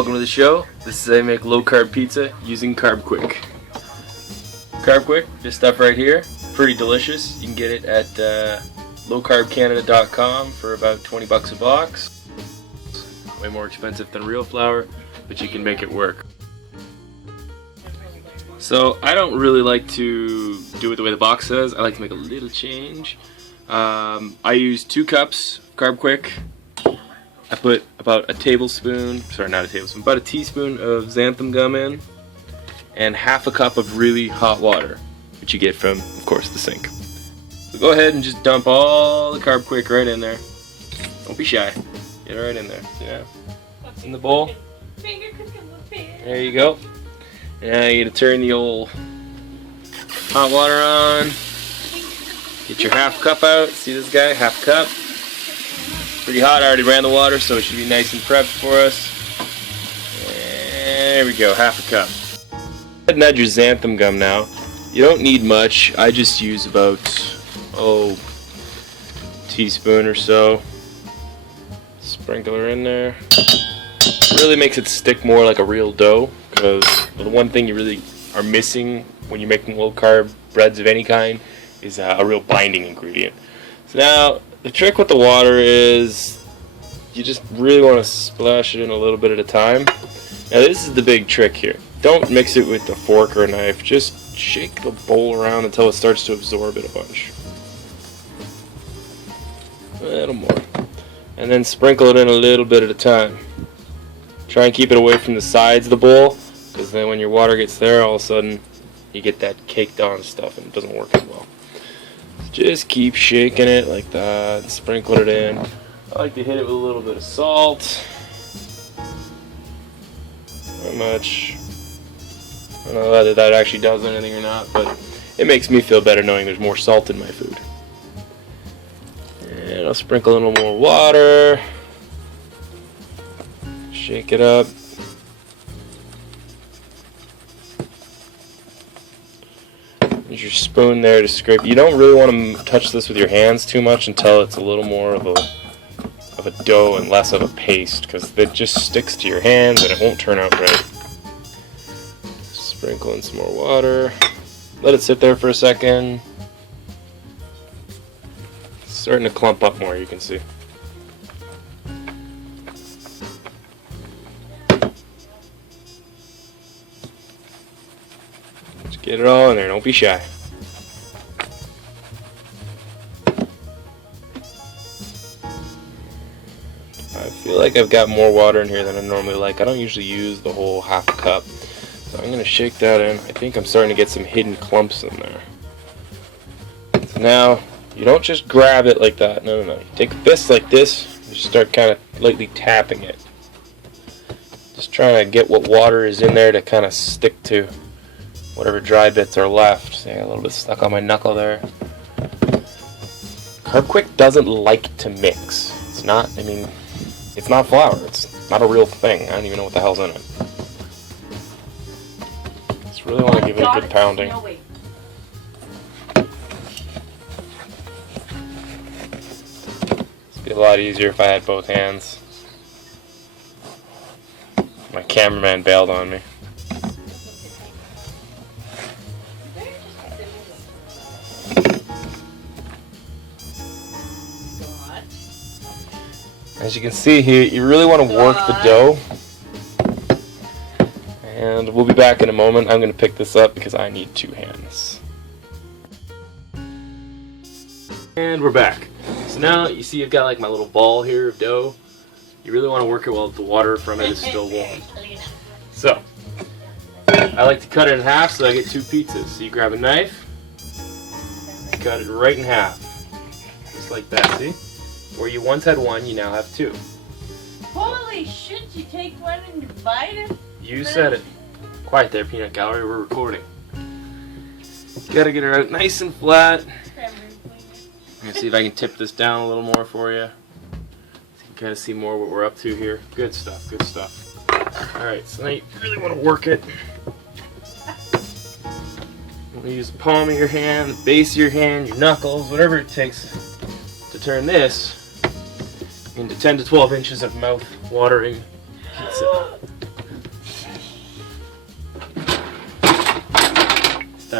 welcome to the show. This is I make low carb pizza using Carbquick. Carbquick, this stuff right here, pretty delicious. You can get it at lowcarbcanada.ca for about 20 bucks a box. Way more expensive than real flour, but you can make it work. So I don't really like to do it the way the box says. I like to make a little change. I use 2 cups of Carbquick. I put about a tablespoon, about a teaspoon of xanthan gum in, and half a cup of really hot water, which you get from, of course, the sink. So go ahead and just dump all the Carbquick right in there. Don't be shy. Get it right in there. Yeah. In the bowl. There you go. Now you gotta turn the old hot water on. Get your half cup out. See this guy? Half cup. Pretty hot. I already ran the water, so it should be nice and prepped for us. There we go. Half a cup. Go ahead and add your xanthan gum now. You don't need much. I just use about a teaspoon or so. Sprinkle her in there. Really makes it stick more like a real dough, because the one thing you really are missing when you're making low carb breads of any kind is a real binding ingredient. So now the trick with the water is you just really want to splash it in a little bit at a time. Now this is the big trick here. Don't mix it with a fork or a knife. Just shake the bowl around until it starts to absorb it a bunch. A little more. And then sprinkle it in a little bit at a time. Try and keep it away from the sides of the bowl, because then when your water gets there, all of a sudden you get that caked on stuff and it doesn't work as well. Just keep shaking it like that, sprinkle it in. I like to hit it with a little bit of salt. Not much. I don't know whether that actually does anything or not, but it makes me feel better knowing there's more salt in my food. And I'll sprinkle in a little more water. Shake it up. Use your spoon there to scrape. You don't really want to touch this with your hands too much until it's a little more of a dough and less of a paste, because it just sticks to your hands and it won't turn out right. Sprinkle in some more water. Let it sit there for a second. It's starting to clump up more, you can see. Get it all in there, don't be shy. I feel like I've got more water in here than I normally like. I don't usually use the whole half cup. So I'm going to shake that in. I think I'm starting to get some hidden clumps in there. So now, you don't just grab it like that. No. You take a fist like this, and just start kind of lightly tapping it. Just trying to get what water is in there to kind of stick to whatever dry bits are left. See, I got a little bit stuck on my knuckle there. Carbquick doesn't like to mix. It's not flour. It's not a real thing. I don't even know what the hell's in it. Just really want to give it a good pounding. It'd be a lot easier if I had both hands. My cameraman bailed on me. As you can see here, you really want to work the dough. And we'll be back in a moment. I'm going to pick this up because I need 2 hands. And we're back. So now you see I've got like my little ball here of dough. You really want to work it while the water from it is still warm. So, I like to cut it in half so I get 2 pizzas. So you grab a knife, cut it right in half. Just like that, see? Where you once had 1, you now have 2. Holy shit, you take one and divide it? You said it. Quiet there, peanut gallery, we're recording. Gotta get her out nice and flat. Let me see if I can tip this down a little more for you. So you can kind of see more what we're up to here. Good stuff, good stuff. Alright, so now you really want to work it. You want to use the palm of your hand, the base of your hand, your knuckles, whatever it takes to turn this into 10 to 12 inches of mouth-watering pizza.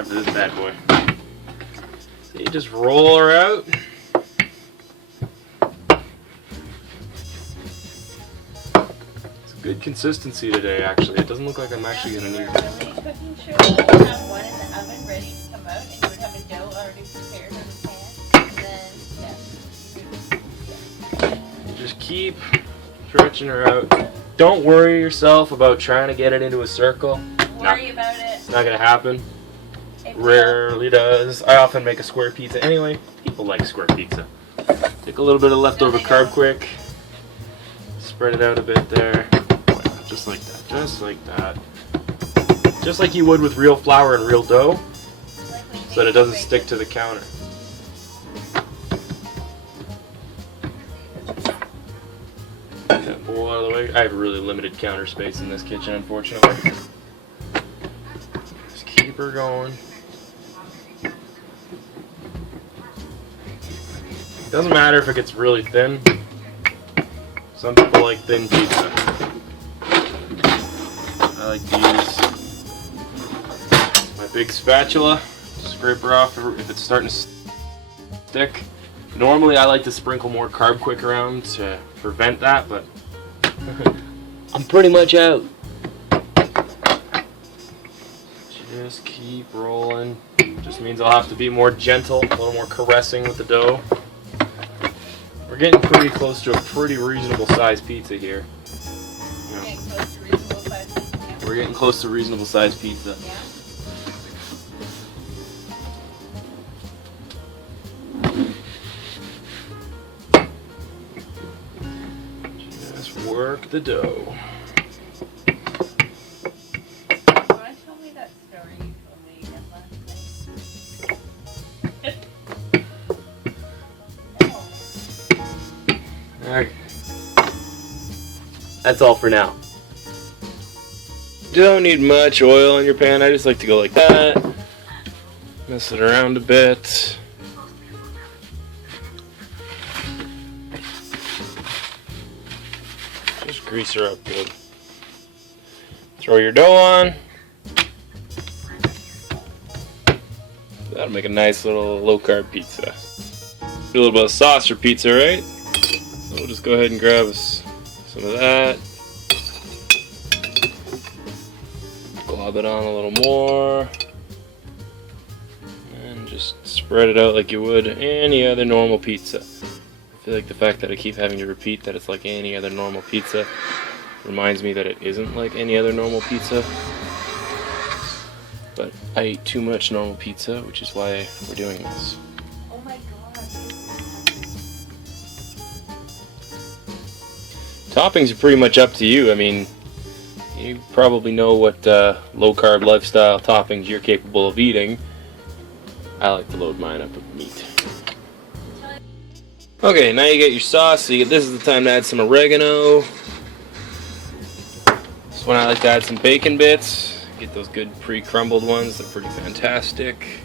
time for this bad boy. So you just roll her out. It's a good consistency today, actually. It doesn't look like I'm actually going to need it. Really cooking show, you would have one in the oven ready to come out, and you would have a dough already prepared in the pan. And then, yeah. Just keep stretching her out. Don't worry yourself about trying to get it into a circle. Don't worry about it. It's not going to happen. It will. Rarely does. I often make a square pizza anyway. People like square pizza. Take a little bit of leftover Carbquick. Spread it out a bit there. Just like that. Just like that. Just like you would with real flour and real dough. Like we So that it made doesn't bread. stick to the counter. Get that bowl out of the way. I have really limited counter space in this kitchen, unfortunately. Just keep her going. Doesn't matter if it gets really thin. Some people like thin pizza. I like to use my big spatula. Scrape her off if it's starting to stick. Normally I like to sprinkle more Carbquick around to prevent that, but I'm pretty much out. Just keep rolling. Just means I'll have to be more gentle, a little more caressing with the dough. We're getting pretty close to a pretty reasonable sized pizza here. You know, Getting close to reasonable size pizza now. we're getting close to reasonable sized pizza. Yeah. Just work the dough. You want to tell me that story you told me again last night? No. Okay. That's all for now. You don't need much oil in your pan. I just like to go like that. Mess it around a bit. Just grease her up good. Throw your dough on. That'll make a nice little low-carb pizza. Do a little bit of sauce for pizza, right? So we'll just go ahead and grab us some of that. Glob it on a little more. And just spread it out like you would any other normal pizza. I feel like the fact that I keep having to repeat that it's like any other normal pizza reminds me that it isn't like any other normal pizza. But I eat too much normal pizza, which is why we're doing this. Oh my god. Toppings are pretty much up to you. I mean, you probably know what low carb lifestyle toppings you're capable of eating. I like to load mine up with meat. Okay, now you get your sauce. So this is the time to add some oregano. This one I like to add some bacon bits. Get those good pre-crumbled ones. They're pretty fantastic.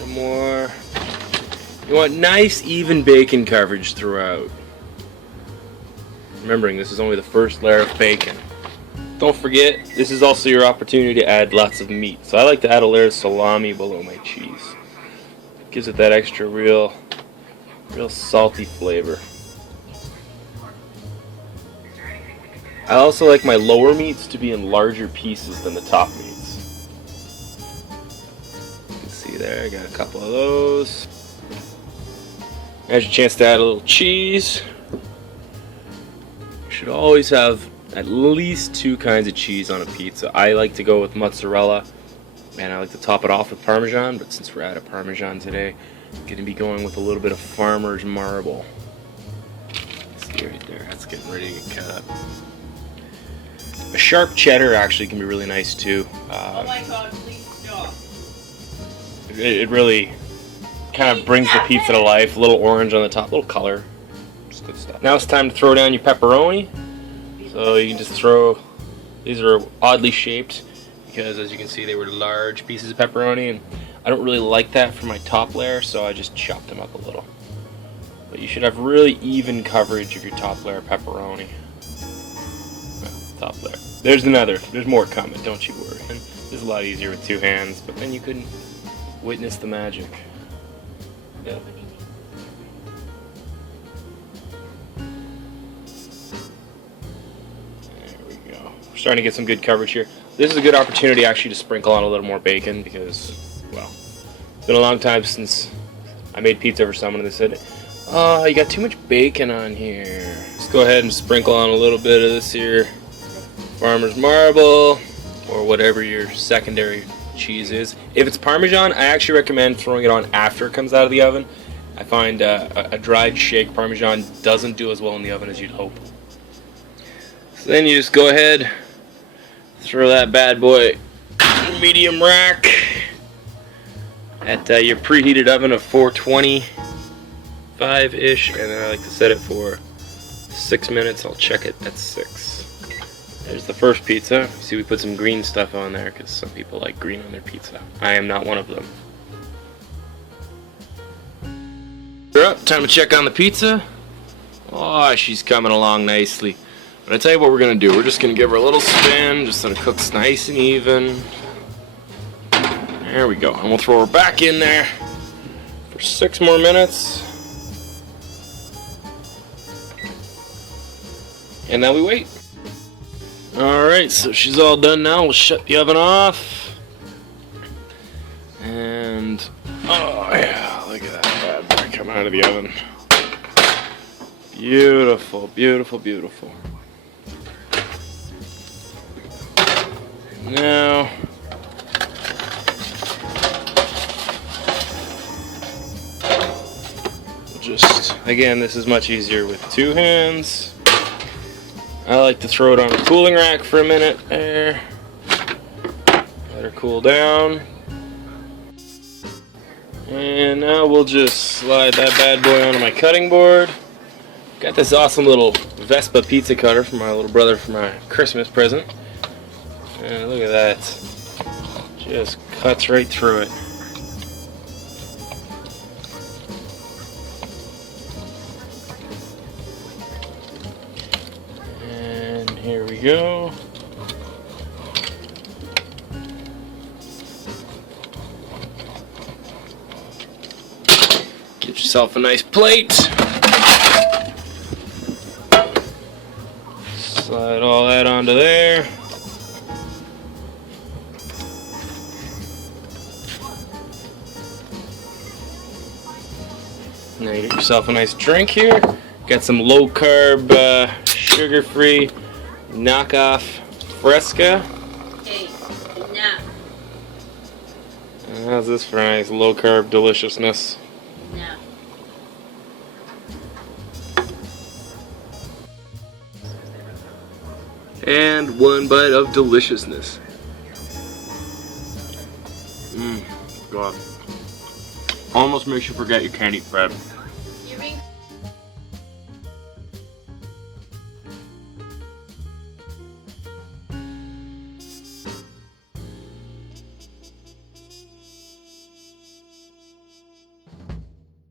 And more. You want nice, even bacon coverage throughout. Remembering this is only the first layer of bacon. Don't forget, this is also your opportunity to add lots of meat. So I like to add a layer of salami below my cheese. Gives it that extra real salty flavor. I also like my lower meats to be in larger pieces than the top meats. You can see there, I got a couple of those. There's your chance to add a little cheese. You should always have at least 2 kinds of cheese on a pizza. I like to go with mozzarella, and I like to top it off with Parmesan, but since we're out of Parmesan today, I'm going to be going with a little bit of Farmer's Marble. See right there, that's getting ready to get cut up. A sharp cheddar actually can be really nice too. Oh my god, please stop. It really kind of brings the pizza to life. A little orange on the top, a little color. Just good stuff. Now it's time to throw down your pepperoni. So you can just throw, these are oddly shaped because as you can see they were large pieces of pepperoni and I don't really like that for my top layer, so I just chopped them up a little. But you should have really even coverage of your top layer pepperoni. Top layer. There's another. There's more coming, don't you worry. And it's a lot easier with 2 hands, but then you couldn't witness the magic. Yeah. There we go. We're starting to get some good coverage here. This is a good opportunity actually to sprinkle on a little more bacon because, well, it's been a long time since I made pizza for someone and they said, "Oh, you got too much bacon on here." Let's go ahead and sprinkle on a little bit of this here Farmer's Marble or whatever your secondary cheese is. If it's Parmesan, I actually recommend throwing it on after it comes out of the oven. I find a dried shake Parmesan doesn't do as well in the oven as you'd hope. So then you just go ahead, throw that bad boy medium rack at your preheated oven of 425-ish, and then I like to set it for 6 minutes. I'll check it at 6. There's the first pizza. See, we put some green stuff on there because some people like green on their pizza. I am not one of them. Time to check on the pizza. Oh, she's coming along nicely. But I tell you what we're going to do. We're just going to give her a little spin just so it cooks nice and even. There we go. And we'll throw her back in there for 6 more minutes. And now we wait. Alright, so she's all done now. We'll shut the oven off. And, oh yeah, look at that bad boy coming out of the oven. Beautiful, beautiful, beautiful. Now, just, again, this is much easier with 2 hands. I like to throw it on a cooling rack for a minute there. Let her cool down. And now we'll just slide that bad boy onto my cutting board. Got this awesome little Vespa pizza cutter from my little brother for my Christmas present. And look at that. Just cuts right through it. And here we go. Get yourself a nice plate. Slide all that onto there. Now you get yourself a nice drink here. Got some low carb, sugar-free knockoff Fresca. Hey, enough. How's this for a nice low carb deliciousness? Enough. And 1 bite of deliciousness. God. Almost makes you forget you can't eat bread.